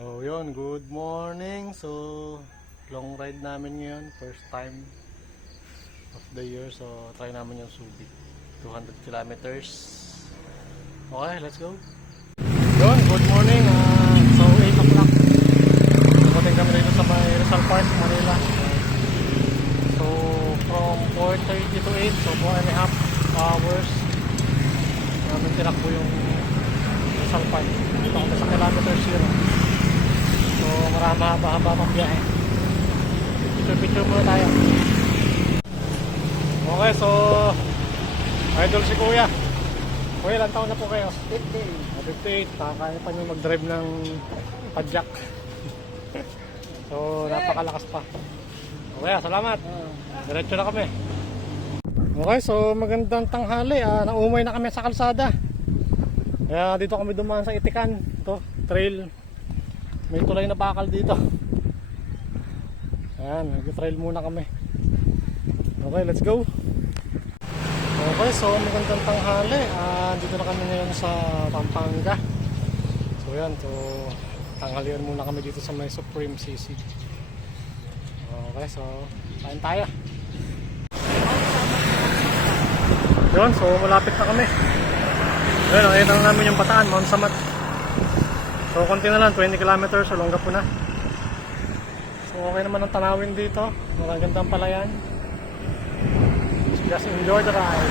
Oh, yun. Good morning. So, long ride namin ngayon. First time of the year. So, try namin yung Subic. 200 kilometers. Okay, let's go. Yun, good morning. So, 8 o'clock. Napating kami rito sa may Rizal Park, Manila. So, from 4:30 to 8. So, 4.5 hours. Namin tinakbo yung Rizal Park. Dito kami sa kilometer 0. So mahaba-haba pang biyahe. Picture muna tayo. Okay, so idol si Kuya. Kuya, ilang taon na po kayo? 58. Kaya pa nyo mag-drive ng padjak. So napakalakas pa. Okay, salamat. Diretso na kami. Okay, so magandang tanghali. Naumay na kami sa kalsada. Kaya dito kami dumaan sa Itikan. Ito, trail. May tulay na bakal dito. Ayan, nag-trail muna kami. Okay, let's go. Okay, so magandang tanghali. Dito na kami ngayon sa Pampanga. So yan, so tanghalian muna kami dito sa may Supreme CC. Okay, so kain tayo. Yun, so malapit na kami. Ayan, nakita na namin yung Bataan, Mount Samat. So konti na lang, 20 kilometers sa Olongapo na. So okay naman ang tanawin dito. Magandang palayan. Just enjoy the ride.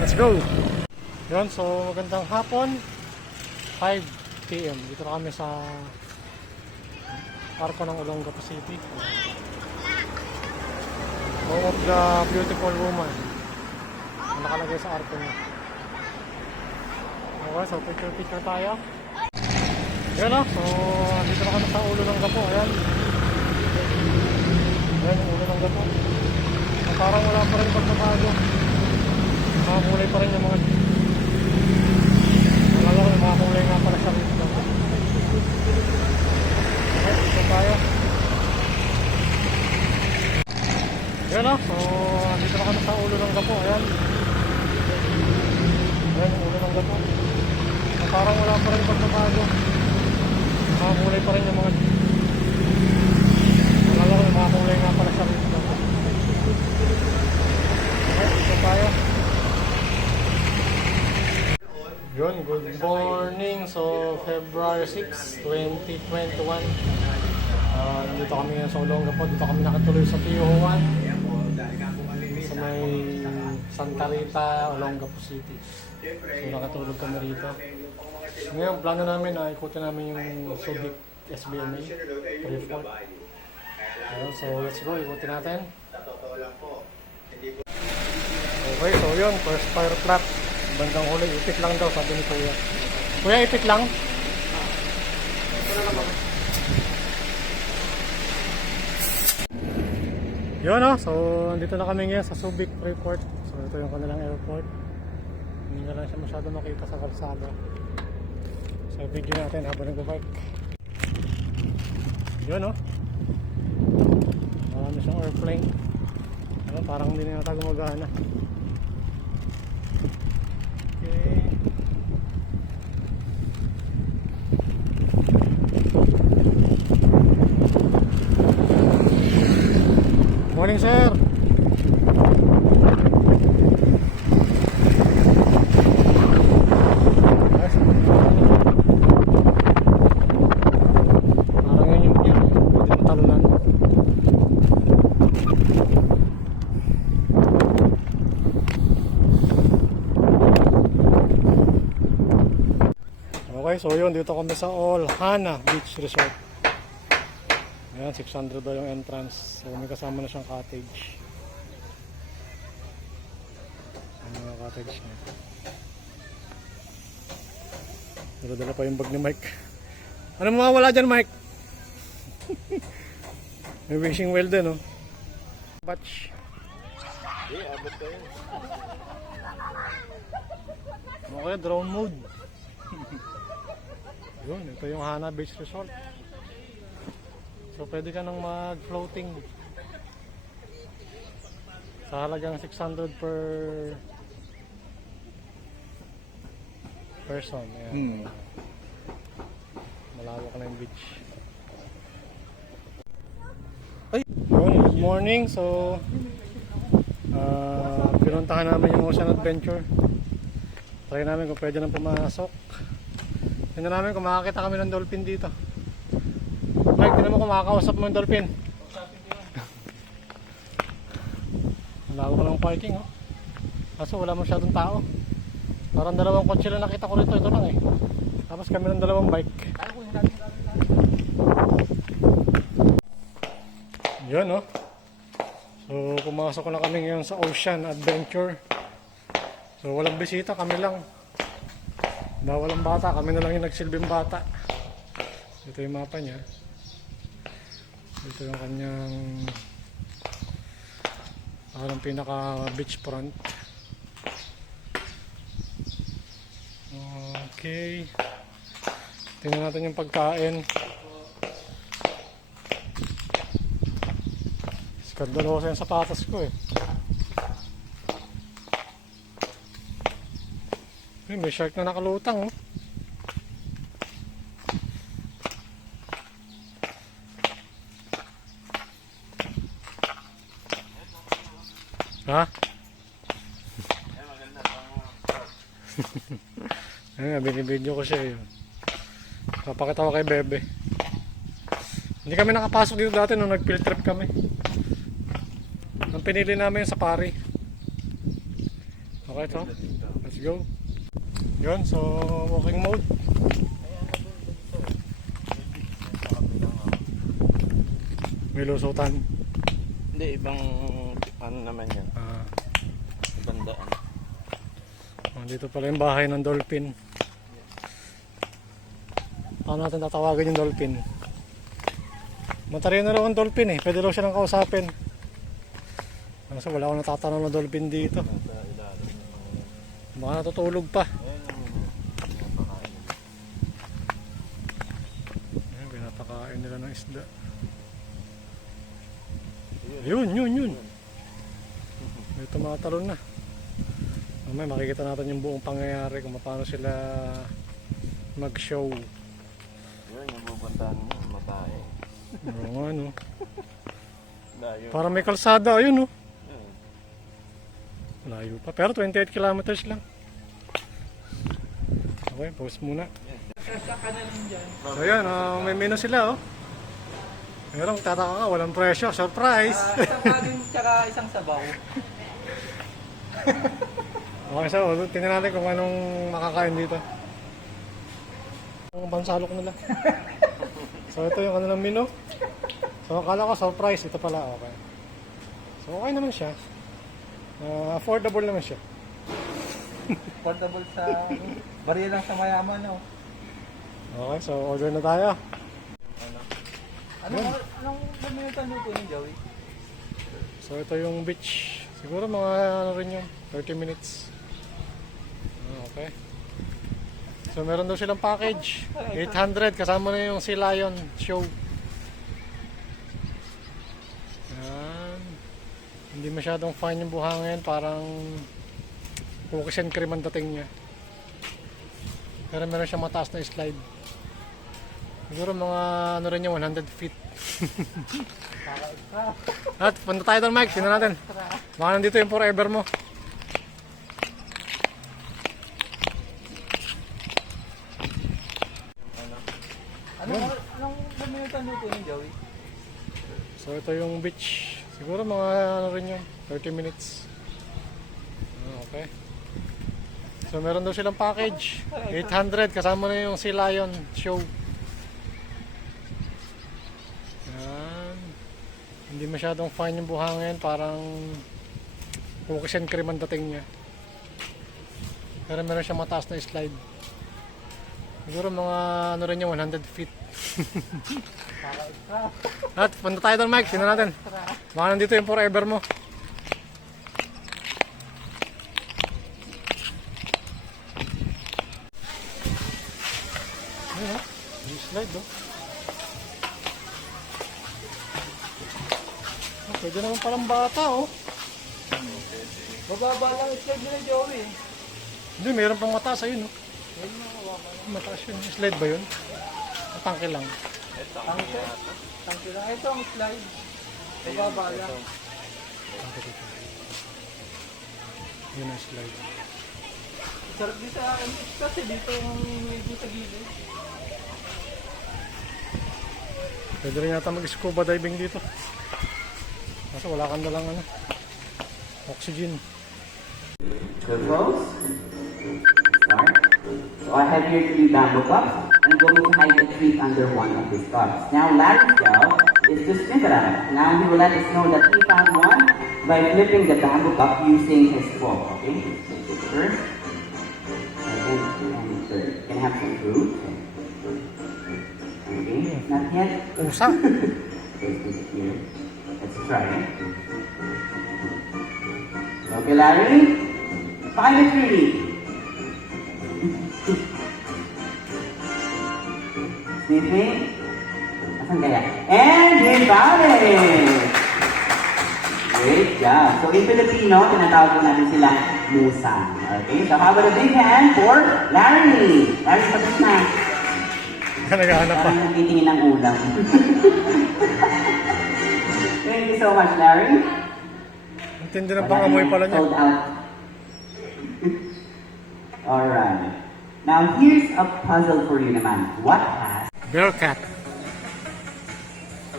Let's go. Yun, so magandang hapon. 5 PM. Dito na kami sa Arco ng Olongapo City. Home of the beautiful woman. Ang nakalagay sa Arco niya. Okay, so picture tayo. Yan o, so dito na kami sa ulo ng gapo. Ayan. Ayan yung ulo ng gapo. Parang wala pa rin pagbabago. Kulay pa rin yung mga mga kulay nga pala sa rito. Okay, dito tayo. Yan o, so dito na kami sa ulo ng gapo. Ayan. Ayan yung ulo ng gapo. Parang wala pa rin pagbabago. Kulay pa rin yung mga mga kulay nga pala sa rito. Okay, dito tayo. Yun, good morning. So February 6, 2021. Nandito kami ngayon sa Olongapo. Dito kami nakatuloy sa Tiojuan, sa may Santa Rita, Olongapo City. So nakatulog kami rito. Ngayon, plano namin na ikutin namin yung Subic SBMA Freeport. So let's go, ikutin natin. Okay, so yun, first fire flat. Bandang huli, ipit lang daw, sabi ni Kuya. Kuya, ipit lang? Yun o, so dito na kami ngayon sa Subic Freeport. So ito yung kanilang airport. Hindi na lang siya masyado makita sa kalsada. So video natin habang nag-bike. Yun o, marami siyang airplane. Parang hindi na yata gumagana. Okay. Morning, sir. Okay, so yun, dito kami sa Olhana Beach Resort. Ayan, 600 daw yung entrance. So may kasama na siyang cottage. Ayan yung cottage niya. Dala pa yung bag ni Mike. Ano mawawala dyan, Mike? May wishing well din, no? Batch. Abot kayo. Okay, drone mode. Yun, ito yung Hana Beach Resort. So pwede ka nang mag-floating sa halagang 600 per person. Ayan. Malawak na yung beach. Ay! Good morning. So, pinuntahan namin yung Ocean Adventure. Try namin kung pwede nang pumasok. Tingnan namin kung makakita kami ng dolphin dito. Mike, tingnan mo kung makakausap mo yung dolphin. Malawak ka ng parking, oh. Kaso wala masyadong tao. Parang dalawang kotse lang nakita ko rito. Ito lang eh. Tapos kami ng dalawang bike. Yun, oh. So pumasok na kami ngayon sa Ocean Adventure. So walang bisita, kami lang. Bawal ang bata, kami na lang yung nagsilbing bata. Ito yung mapa niya. Ito yung kanyang parang pinaka beach front. Okay. Tingnan natin yung pagkain. Skandalosa yung sapatos ko eh. May shark na nakalutang, oh. Ha? Ayun, binibidyo ko siya yun. Papakita ko kay Bebe. Hindi kami nakapasok dito dati nung nag-field trip kami. Ang pinili namin yung safari. Okay, so let's go. Yun, so walking mode. May lusutan. Hindi, ibang ano naman yan. Ibang daan. Dito pala yung bahay ng dolphin. Paano natin tatawagan yung dolphin? Matarya na raw ang dolphin eh. Pwede raw siya nang kausapin. Kasi wala akong natatanong ng dolphin dito. Baka natutulog pa. Ayan, pinapakain nila ng isda. Yun. May tumatalon na. Mamaya makikita natin yung buong pangyayari kung paano sila mag-show. Yun, yung pupuntahan mo, matay. Oo nga, no. Parang may kalsada, ayun, no. Layo pa, pero 28 kilometers lang. Okay, pause muna. So yun, may menu sila, oh. Pero kung tataka ka, walang presyo, surprise! Isang kanin tsaka isang sabaw. Okay, so tingnan natin kung anong makakain dito. Ang bansalok nila. So ito yung kanilang menu. So akala ko surprise, ito pala, okay. So okay naman siya. Affordable naman siya. Portable sa bariya lang sa mayaman, no? Okay, so order na tayo. Anong minutan luto ni Joey? So ito yung beach. Siguro mga ano rin yun, 30 minutes. Okay. So meron daw silang package. 800 kasama na yung Sea Lion show. Yan. Hindi masyadong fine yung buhangin, parang cookies and cream ang dating niya. Pero meron siyang mataas na slide. Siguro mga ano rin yung 100 feet. At punta tayo doon, Mike, tingnan natin. Baka nandito yung forever mo. Anong minutan luto ni Joey? So ito yung beach. Siguro mga ano rin yung 30 minutes. Okay. So meron daw silang package. 800 kasama na yung Sea Lion show. Yan. Hindi masyadong fine yung buhangin, parang cookies and cream ang dating niya. Pero meron siyang mataas na slide. Siguro mga ano rin yung 100 feet. At punta tayo doon, Mike, tingnan natin. Baka nandito yung forever mo. Ayun, oh. Yung slide, oh. Pwede naman palang bata, oh. Bababa lang slide nila Joey. Hindi, mayroon pang mataas, ayun, oh. Mataas yun. Slide ba yun? tangke lang. Tangke lang. Ito ang slide. Mababa lang. Tangke dito. Yun ang slide. Sarap din sa akin. Kasi dito ang medyo sa gilid. Pwede rin yata mag-scuba diving dito. Kasi wala kang dalang ano, oxygen. So close. Start. So I have here 3 bamboo cups. I'm going to hide the treat under one of these cups. Now Larry's job is to sniff it out. Now he will let us know that he found one by flipping the bamboo cup using his fork. Okay? Let's take it first. Second and third. Can I have some fruit? Okay, not yet. Usa. Let's put it here. Let's try it. Okay, Larry. Find the tree. Sniffing. Asan kaya? And he found it! Great job. So in Filipino, tinatawag po natin sila musang. Okay, so how about a big hand for Larry? Larry, tapos na. Naghahanap pa. Parang nagtitingin ng ulam. Thank you so much, Larry. Intindi na bang amoy pala niya. Sold out. Alright. Now, here's a puzzle for you naman. What has... Bearcat.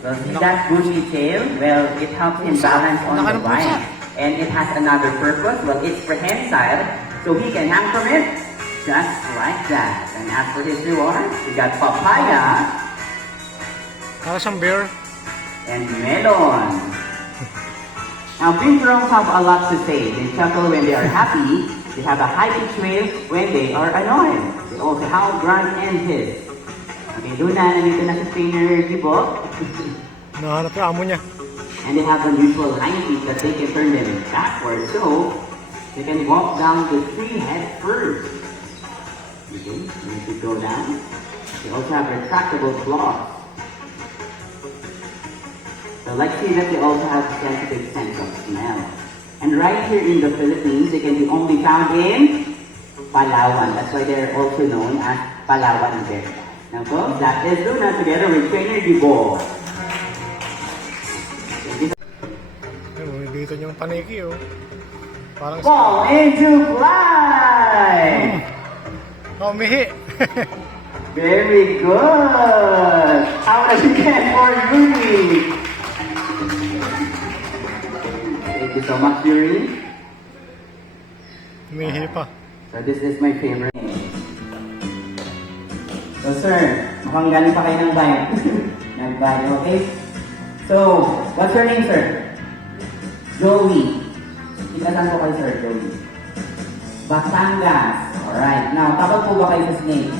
Well, see that bushy tail? Well, it helps him balance on the vine. And it has another purpose. Well, it's prehensile, so he can hang from it just like that. And as for his reward, we got papaya Para siyang bear. and melon. Now, big frogs have a lot to say. They chuckle when they are happy. They have a high-pitched wail when they are annoyed. They also howl, grunt, and hiss. Okay, doon na, nandito na sa trainer Gibo. Nahanap yung amo niya. And they have unusual hind feet that they can turn them backwards, so they can walk down the tree head first. Okay, and if you go down, they also have retractable claws. So let's see that they also have sensitive sense of smell. And right here in the Philippines, they can be only found in Palawan. That's why they're also known as Palawan bear. Now folks, that is Luna together with Trainer Gibo. Ayun, dito yung paniki oh. Parang Fall into fly! oh, mihi. Very good! How much you get for Yuri? Thank you so much, Yuri. Mihi pa. So this is my favorite. So sir, mukhang galing pa kayo ng bayan. Nag-bayan, okay? So, what's your name, sir? Joey. Ikasan po kayo, sir, Joey. Batangas. Alright. Now, takot po ba kayo sa snake?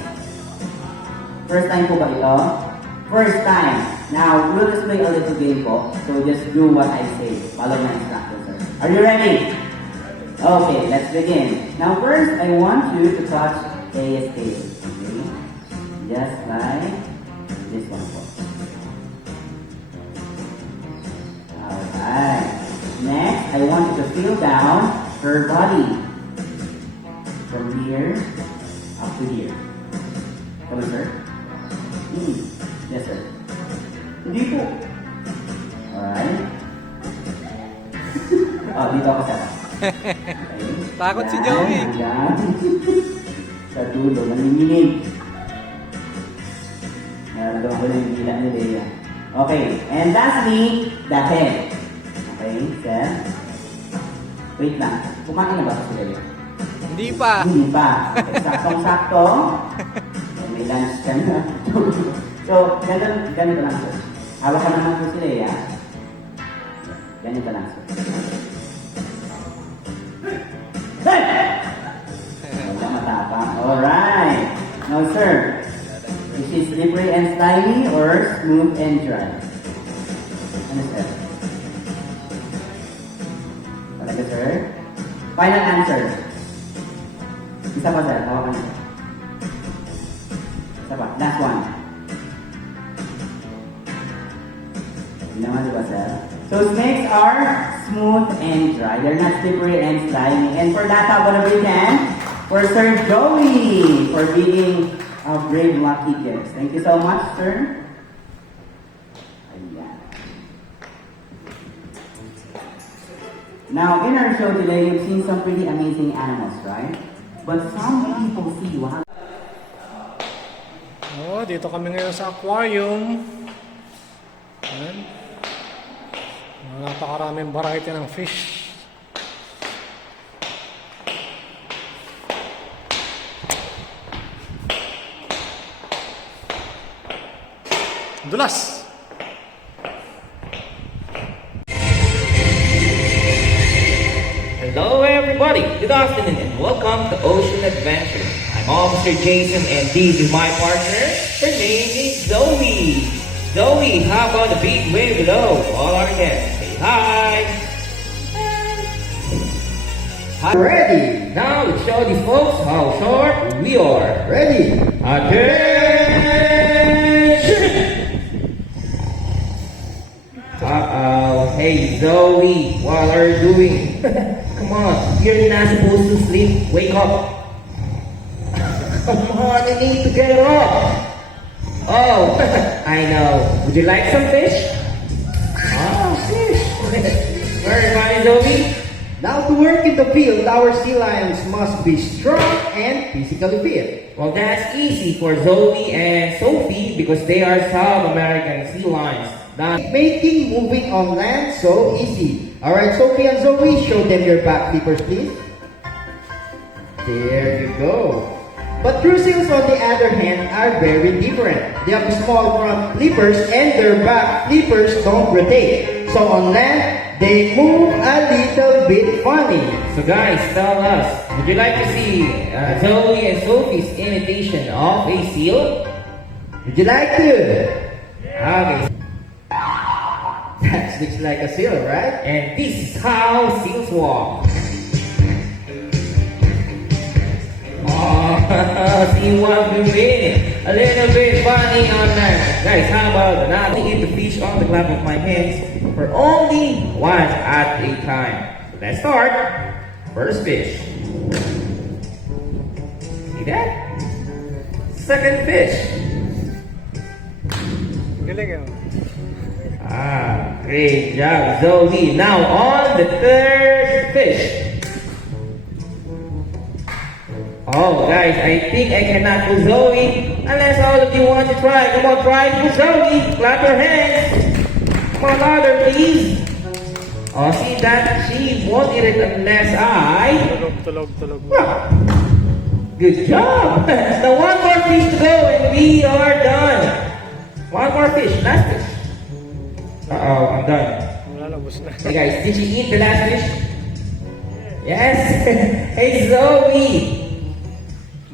First time po ba ito? First time. Now, we'll just play a little game po. So, just do what I say. Follow my instructions, sir. Are you ready? Okay, let's begin. Now, first, I want you to touch Kaya's tail. Okay? Just like this one po. Alright. Next, I want you to feel down her body. From here up to here. Come on, sir. Yes, sir. Hindi po. Alright. Oh, dito ako sa okay. Takot si Joey. Yan. Sa dulo, nanginginig. Nararamdaman ko na yung gila ni Leia. Okay, and lastly, the head. Okay, sir. Wait lang. Kumain na ba si Leia? Hindi pa. Hindi pa. Okay, saktong-sakto. May lunch ka na. So, ganito lang, sir. Hawak ka naman po si Leia. Ganito lang, sir. Huwag ka matapang. Alright. Now, sir. Is she slippery and slimy or smooth and dry? Ano, sir? Talaga, sir? Final answer. Isa pa, sir. Hawakan sir. Isa pa. Last one. Hindi naman, diba, sir? So, snakes are smooth and dry. They're not slippery and slimy. And for that, how about a big hand for Sir Joey for being Our brave lucky gifts. Thank you so much, sir. Ayan. Now, in our show today, you've seen some pretty amazing animals, right? But some people see wow. Oh, dito kami ngayon sa aquarium. Ayan. Napakaraming variety ng fish. Dulas! Hello everybody, good afternoon and welcome to Ocean Adventure. I'm Officer Jason and this is my partner. Her name is Zoe. Zoe, how about the big wave below? All our guests, say hi. Hi. Ready! Now let's show these folks how short we are. Ready! Attention! Hey Zoe, what are you doing? Come on, you're not supposed to sleep. Wake up. Come on, you need to get up. Oh, I know. Would you like some fish? Oh, fish. Very fine, Zoe. Now to work in the field, our sea lions must be strong and physically fit. Well, that's easy for Zoe and Sophie because they are South American sea lions. Now, Making moving on land so easy. Alright, Sophie and Zoe, show them your back flippers, please. There you go. But cruise seals, on the other hand, are very different. They have small front flippers and their back flippers don't rotate. So on land, they move a little bit funny. so guys, tell us, would you like to see Zoe and Sophie's imitation of a seal? Would you like to? Okay, That looks like a seal, right? and this is how seals walk. Oh, see what we mean? A little bit funny on that. Guys, how about not eat the fish on the clap of my hands for only one at a time? So let's start. First fish. See that? Second fish. Galing yun. Great job, Zoe. Now on the third fish. Oh, guys, I think I cannot do Zoe unless all of you want to try. Come on, try to Zoe. Clap your hands. Come on, louder, please. Oh, see that? She won't eat it unless I... Tulog. Good job. Now one more fish to go and we are done. One more fish, last fish. Uh-oh, I'm done. Lalabos na. Hey guys, did you eat the last fish? Yes. Hey Zoe,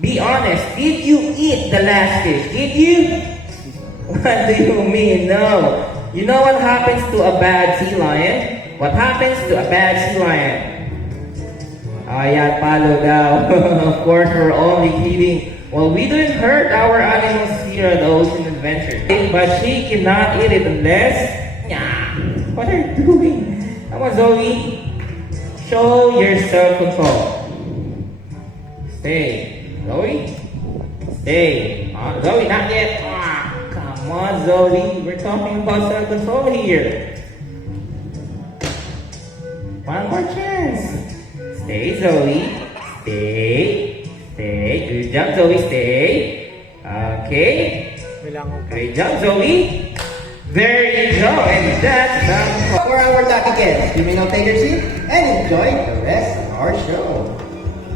be honest. Did you eat the last fish? Did you? What do you mean? No. You know what happens to a bad sea lion? What happens to a bad sea lion? Yeah, palo daw. Of course, we're only kidding. Well, we didn't hurt our animals here at Ocean Adventure. But she cannot eat it unless... Yeah. What are you doing? Come on, Zoe. Show your self-control. Stay. Zoe? Stay. Zoe, not yet. Come on, Zoe. We're talking about self-control here. One more chance. Stay, Zoe. Stay. Good job, Zoe. Stay. Okay. Bilangan ka. Great job, Zoe. There you go. And that's the... For our lucky guests, you may now take your seat and enjoy the rest of our show.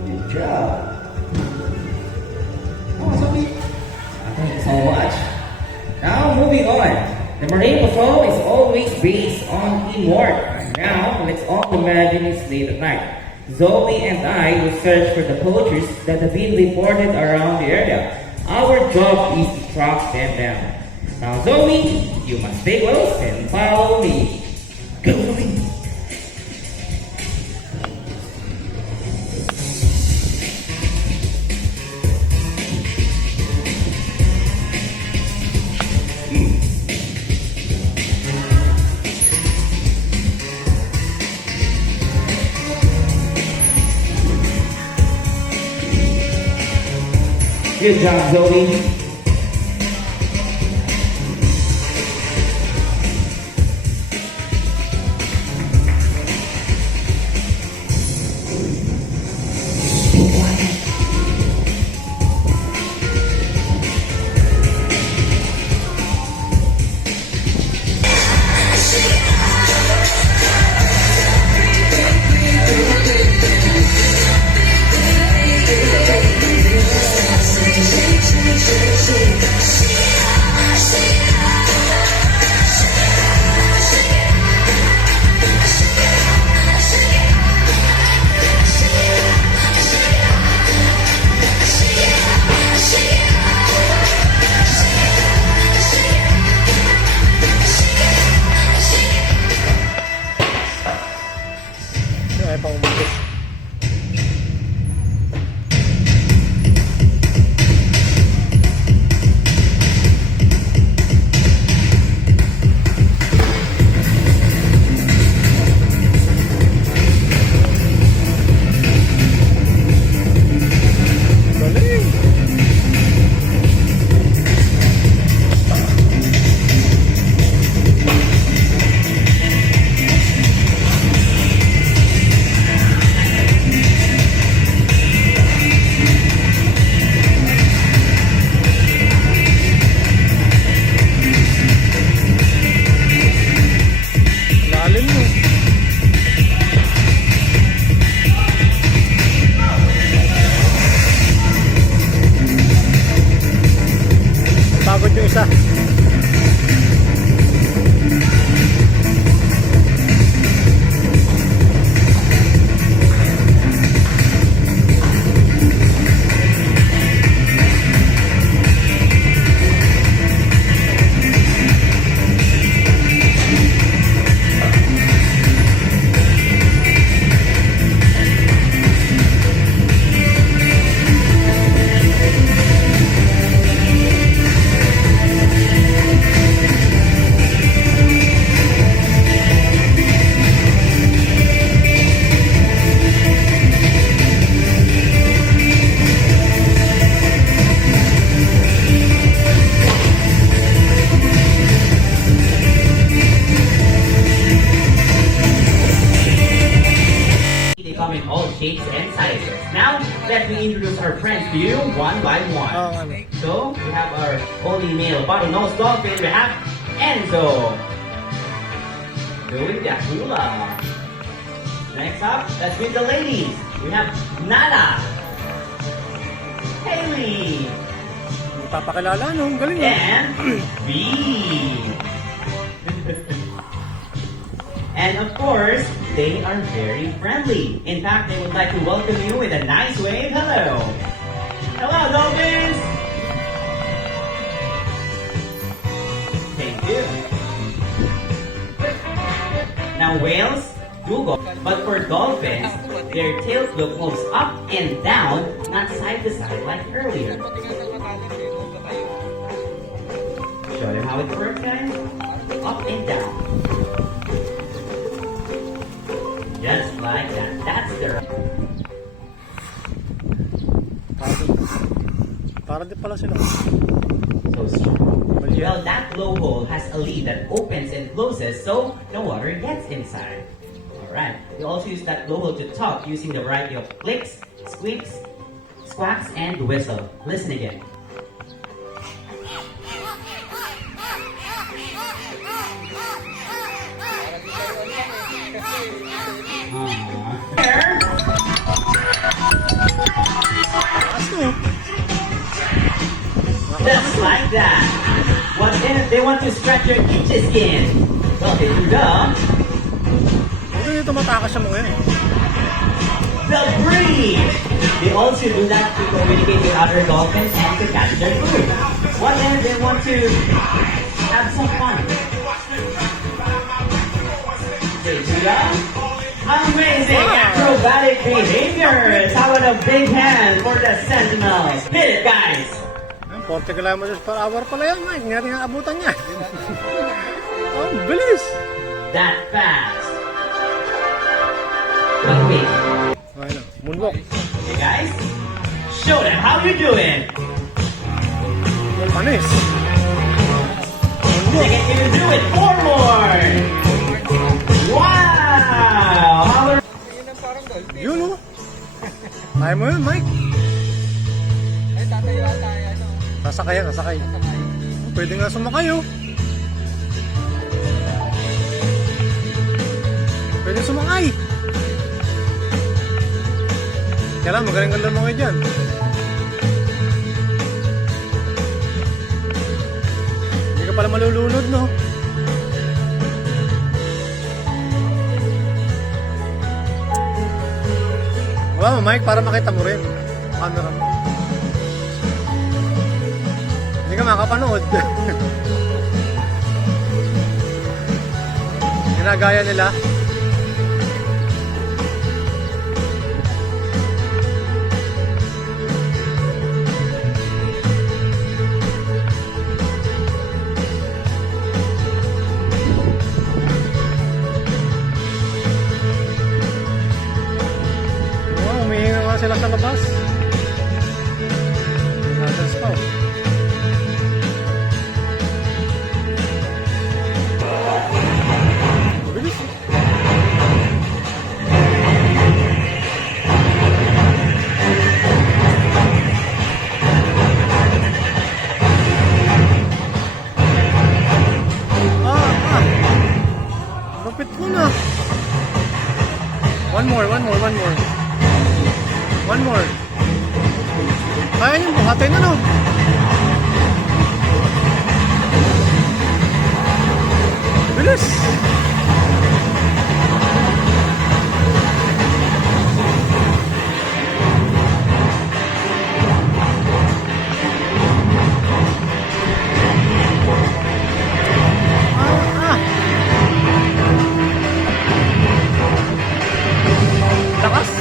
Good job. Come on, Sophie. Thank you so much. Now, moving on. The Marine Patrol is always based on teamwork. Now, let's all imagine it's late at night. Zoe and I will search for the poachers that have been reported around the area. Our job is to track them down. Now, Zoe, you must stay close and follow me. Go, Zoe! Good job, Zoe. Ay, pa umalis. Galing. Lalim mo. Pagod yung isa. They come in all shapes and sizes. Now, let me introduce our friends to you one by one. Ano? So, we have our only male bottlenose dolphin. We have Enzo. Doing the hula. Next up, let's meet the ladies. We have Nana. Haley. Papakilala, no? Ang galing, no? And B. And of course, they are very friendly. In fact, they would like to welcome you with a nice wave. Hello. Hello, dolphins. Thank you. Now, whales do go, but for dolphins, their tail look moves up and down, not side to side like earlier. Show them how it works, guys. Up and down. Just like that. That's the... Parang di pala sila. So strong. Well, that blowhole has a lid that opens and closes so no water gets inside. Alright. We also use that blowhole to talk using the variety of clicks, squeaks, squawks, and whistle. Listen again. Just like that. What if they want to stretch your itchy skin? Well, they do Ito yung tumatakas siya mo ngayon. the breed. They also do that to communicate with other dolphins and to catch their food. What if they want to have some fun? They do that. Amazing acrobatic behaviors. How about a big hand for the sentinels? Hit it, guys. 40 kilometers per hour pala yan, Mike. Hindi natin naabutan niya. Oh, bilis! That fast. But wait. Okay na, moonwalk. Okay, guys. Show them how you're doing. Panis. They can even do it. 4 more. Wow! How Yun oh. Kaya mo yun, Mike. Ay, tatayo tayo, ano? Sasakay yan, sasakay. Pwede nga sumakay oh. Pwede sumakay. Kaya lang, magaling ka lang mga dyan. Hindi ka pala malulunod, no? Wala mo, Mike, para makita mo rin. Camera mo. Hindi ka makapanood. Ginagaya nila. Wow, umihinga nga sila sa labas. Nagdans pa oh. Bilis eh. Lupit ko na. One more. One more. Kaya niyo, buhatin na no. Bilis. Lakas.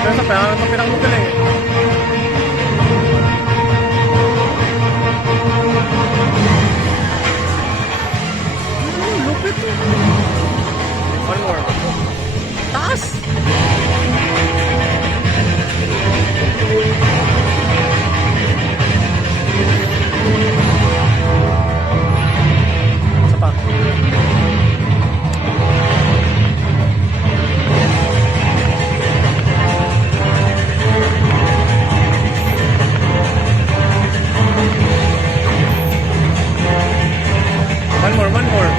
Pero sa pera naman pinakagaling eh. Lupit eh. One more. Taas. Isa pa. One more.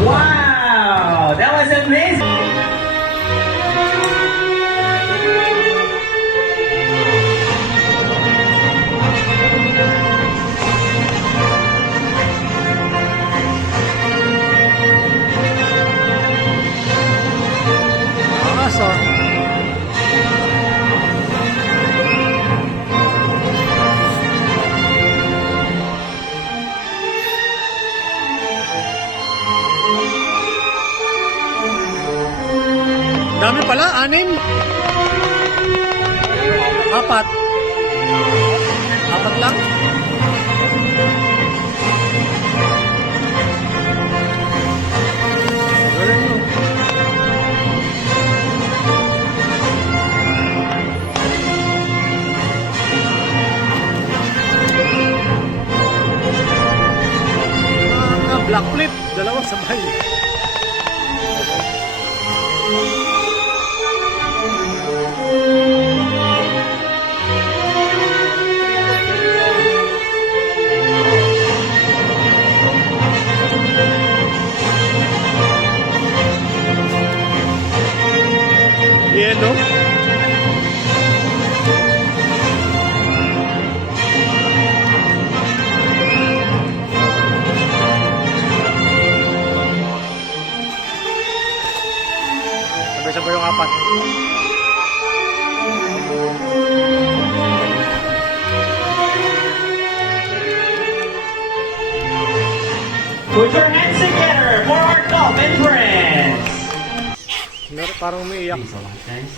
Wow! That was amazing! Lakas oh. Dami pala, 6. 4. 4 lang. Galing mo. Black flip, dalawa sabay. Yellow. Sabay-sabay yung 4. Put your hands together for our golf and friends! Meron parang umiiyak. Thanks a lot, guys.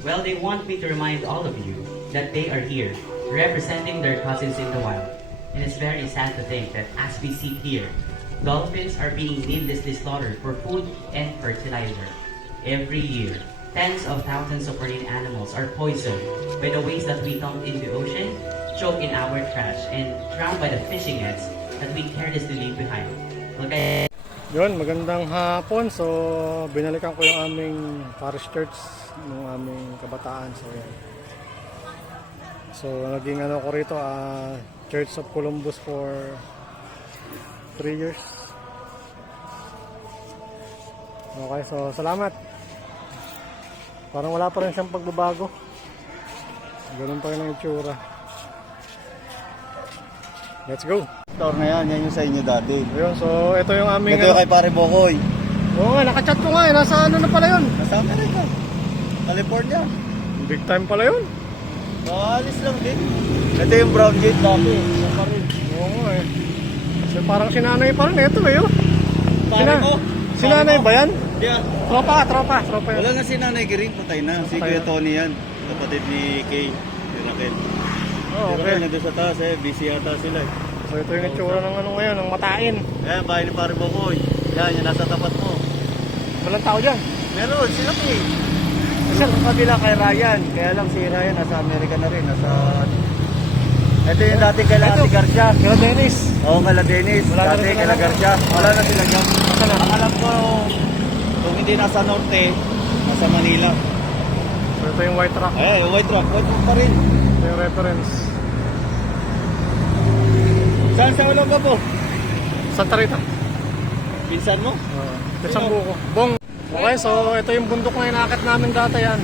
Well, they want me to remind all of you that they are here, representing their cousins in the wild. And it's very sad to think that as we sit here, dolphins are being needlessly slaughtered for food and fertilizer. Every year, tens of thousands of marine animals are poisoned by the waste that we dump in the ocean, choke in our trash, and drowned by the fishing nets that we carelessly leave behind. Look at Yun, magandang hapon. So, binalikan ko yung aming parish church ng aming kabataan. So, yan. So, naging ano ko rito, Church of Columbus for 3 years. Okay, so salamat. Parang wala pa rin siyang pagbabago. Ganun pa rin ang itsura. Let's go! Store na yan, yan yung sa inyo dati. Ayun, so ito yung aming... Ito kay Pare Bokoy. Oo nga, nakachat ko nga eh. Nasa ano na pala yun? Nasa Amerika. California. Big time pala yun. Maalis lang din. Ito yung brown gate dati. Sa pa rin. Oo nga eh. Kasi parang sinanay pa rin. Ito eh oh. Pare mo? Sinanay ba yan? Yeah. Tropa yan. Wala na si Nanay Giring, patay na. Si Patay Kuya na. Tony yan. Kapatid ni Kay. Si Raquel. Oh, Si okay. Raquel nandun sa taas eh. Busy yata sila eh. So ito yung itsura ng ano ngayon, ng matain. Ayan, bahay ni Pare Bokoy. Yan, yung nasa tapat mo. Walang tao dyan. Meron, sila Kay. Isa kung kabila kay Ryan. Kaya lang si Ryan nasa Amerika na rin. Ito yung dati kay Ate Garcia. Kaya Dennis. Oo, kala Dennis. Wala na Dati rin kay sila Garcia. Wala na sila dyan. Ang alam ko, kung hindi nasa norte, nasa Manila. So ito yung white rock. Ay, yung white rock pa rin. Ito yung reference. Saan sa ulo ka po? Santa Rita. Pinsan mo? Isang buko. Bong. Okay, so ito yung bundok na inakit namin dati yan.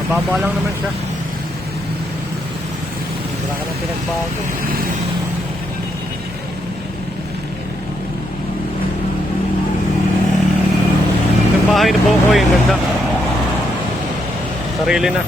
Mababa lang naman siya. Wala ka nang pinagbago. Yung bahay ni Bokoy, ang ganda. Sarili na.